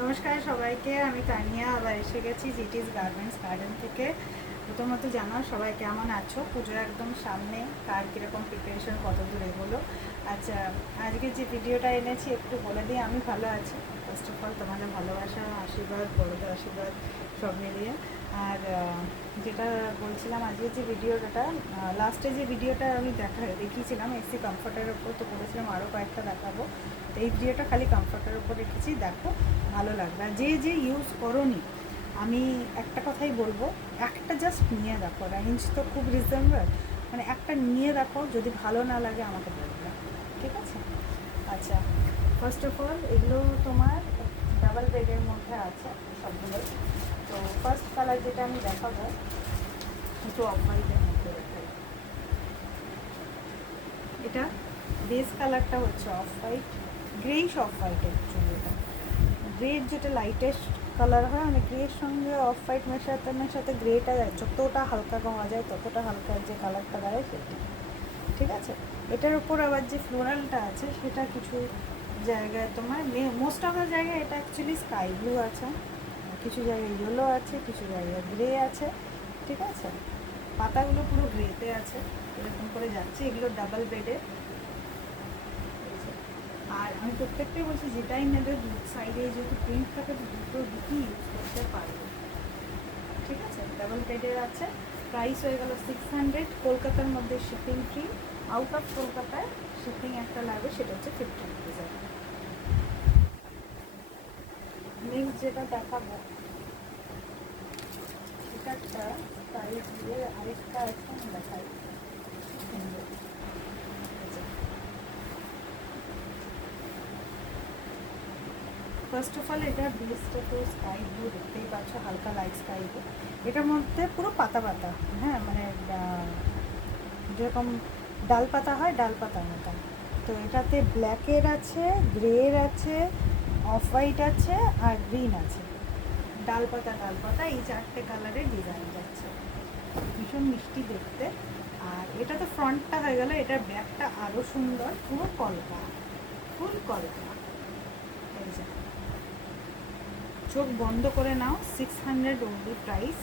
নমস্কার সবাইকে, আমি তানিয়া আবার এসে গেছি জিটিস গার্মেন্টস গার্ডেন থেকে। প্রথমত জানাও সবাই কেমন আছো, পুজোর একদম সামনে, কার কীরকম প্রিপারেশন কত দূর এগোলো। আচ্ছা, আজকে যে ভিডিওটা এনেছি একটু বলে দিই, আমি ভালো আছি। ফার্স্ট অফ অল তোমাদের ভালোবাসা, আশীর্বাদ, বড়দের আশীর্বাদ সব মিলিয়ে। আর যেটা বলছিলাম, আজকে যে ভিডিওটা লাস্টে যে ভিডিওটা আমি দেখিয়েছিলাম এসি কমফর্টের ওপর, তো বলেছিলাম আরও কয়েকটা দেখাবো। তো এই ভিডিওটা খালি কমফর্টের ওপর রেখেছি, দেখো ভালো লাগবে। আর যে যে ইউজ করোনি, আমি একটা কথাই বলবো, একটা জাস্ট নিয়ে দেখো। রেঞ্জ তো খুব রিজনেবল, মানে একটা নিয়ে দেখো, যদি ভালো না লাগে আমাকে বলবে, ঠিক আছে? আচ্ছা, ফার্স্ট অফ অল এগুলো তোমার ডাবল বেডের মধ্যে আছে সবগুলো। তো ফার্স্ট কালার যেটা আমি দেখাবো একটু অফ হোয়াইটের মধ্যে দেখাই। এটা বেস কালারটা হচ্ছে off white, greyish off white. Actually এটা গ্রের যেটা লাইটেস্ট কালার হয়, মানে গ্রের সঙ্গে অফ হোয়াইট মেশাতে মেশাতে গ্রেটা যতটা হালকা হওয়া যায় ততটা হালকা যে কালারটা দাঁড়ায় সেটা, ঠিক আছে? এটার উপর আবার যে ফ্লোরালটা আছে সেটা কিছু জায়গায় তোমার মোস্ট অফ দ্য জায়গায় এটা অ্যাকচুয়ালি স্কাই ব্লু আছে, কিছু জায়গায় ইয়েলো আছে, কিছু জায়গায় গ্রে আছে, ঠিক আছে? পাতাগুলো পুরো গ্রেতে আছে, এরকম করে যাচ্ছে। এগুলো ডাবল বেডে। আর আমি প্রত্যেকটাই বলছি, যেটাই নেবে দু সাইডে যেহেতু প্রিন্ট থাকে তো দুটো দিকই ইউজ করতে পারবে, ঠিক আছে? ডাবল বেডের আছে। প্রাইস হয়ে গেল 600। কলকাতার মধ্যে শিপিং ফ্রি। আউট অফ কলকাতায় শিপিং একটা লাগবে, সেটা হচ্ছে 50 রুপিস। নেক্সট যেটা দেখাবো সেটা একটা প্রাইস দিয়ে আরেকটা আছে, আমি দেখাই। ফার্স্ট অফ অল এটার বেসটা তো স্কাই ব্লু, দেখতেই পাচ্ছ, হালকা লাইট স্কাই ব্লু। এটার মধ্যে পুরো পাতা পাতা, হ্যাঁ, মানে যেরকম ডাল পাতা হয়, ডাল পাতার মতো। তো এটাতে ব্ল্যাকের আছে, গ্রের আছে, অফ হোয়াইট আছে, আর গ্রিন আছে। ডাল পাতা এই চারটে কালারের ডিজাইন যাচ্ছে, ভীষণ মিষ্টি দেখতে। আর এটা তো ফ্রন্টটা হয়ে গেল, এটার ব্যাকটা আরও সুন্দর, পুরো কলকা, ফুল কলকা। এই যে, চোখ বন্ধ করে নাও, 600 only price.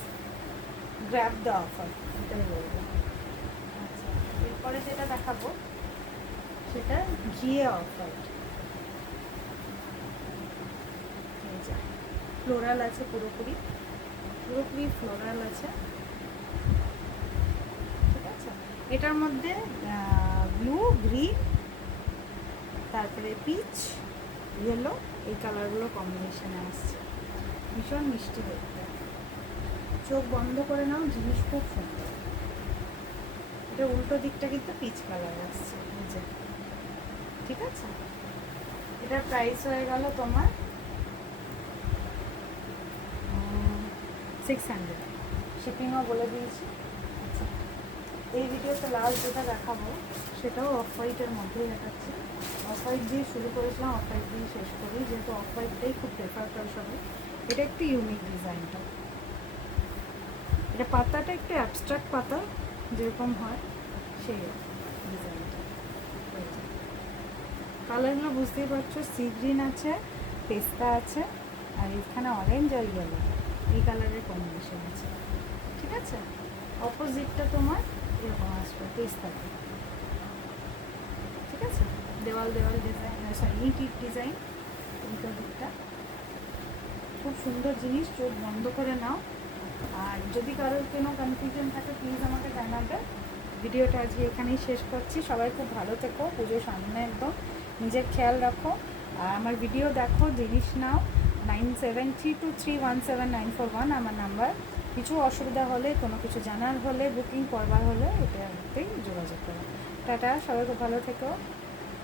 Grab the offer, এটাই বলবো। আচ্ছা, এরপরে যেটা দেখাবো সেটা ঘিয়ে অফার। এই যে ফ্লোরাল আছে, পুরোপুরি পুরোপুরি ফ্লোরাল আছে, ঠিক আছে? এটার মধ্যে ব্লু, গ্রিন, তারপরে পিচ, ইয়েলো, এই কালারগুলো কম্বিনেশনে আসছে, ভীষণ মিষ্টি দেখতে। চোখ বন্ধ করে নাও, জিনিস খুব সুন্দর। এটা উল্টো দিকটা কিন্তু পিচ কালার আসছে, নিচে, ঠিক আছে? এটার প্রাইস হয়ে গেল তোমার 600। শিপিংও বলে দিয়েছি। আচ্ছা, এই ভিডিওতে লাস্ট যেটা দেখাবো সেটাও অফ হোয়াইটের মধ্যেই দেখাচ্ছি। অফ হোয়াইট দিয়ে শুরু করেছিলাম, অফ হোয়াইট দিয়ে শেষ করি, যেহেতু অফ হোয়াইটটাই খুব প্রেফার করে সবাই। এটা একটু ইউনিক ডিজাইনটা। এটা পাতাটা একটু অ্যাবস্ট্রাক্ট পাতা যেরকম হয় সেই ডিজাইনটা। কালারগুলো বুঝতেই পারছো, সি গ্রিন আছে, পেস্তা আছে, আর এখানে অরেঞ্জ আর ইয়েলো, এই কালারের কম্বিনেশন আছে, ঠিক আছে? অপোজিটটা তোমার এরকম আসবে, পেস্তাতে, ঠিক আছে? দেওয়াল দেওয়াল design, sorry it it design, উল্টো দিকটা। খুব সুন্দর জিনিস, চোখ বন্ধ করে নাও। আর যদি কারোর কোনো কনফিউশন থাকে প্লিজ আমাকে জানাবে। ভিডিওটা আজকে এখানেই শেষ করছি। সবাই খুব ভালো থেকো, পুজোর সামনে একদম, নিজের খেয়াল রাখো। আর আমার ভিডিও দেখো, জিনিস নাও। 9732317941 আমার নাম্বার। কিছু অসুবিধা হলে, কোনো কিছু জানার হলে, বুকিং করবার হলে এটাতেই যোগাযোগ করো। টাটা, সবাই খুব ভালো থেকো।